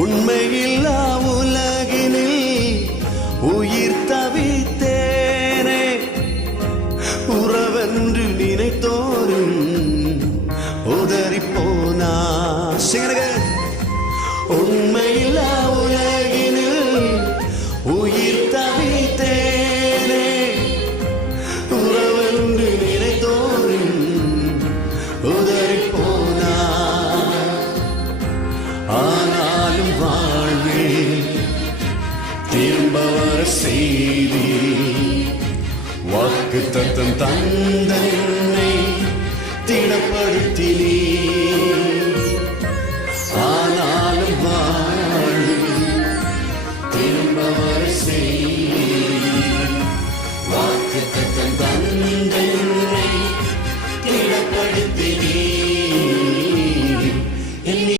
உண்மையில்லா உலகினில் உயிர் தவித்தேனே, உறவென்று நினைத்தோரும் உதறி போனா. உண்மையில்லா உலகினில் உயிர் தவித்தேனே, உறவென்று நினைத்தோரும் உதறி போனா. ஆனாலும் வாழ்வில் திரும்ப வர செய்தி, வாக்கு தத்தம் தந்தனை திடப்படுத்தினீ.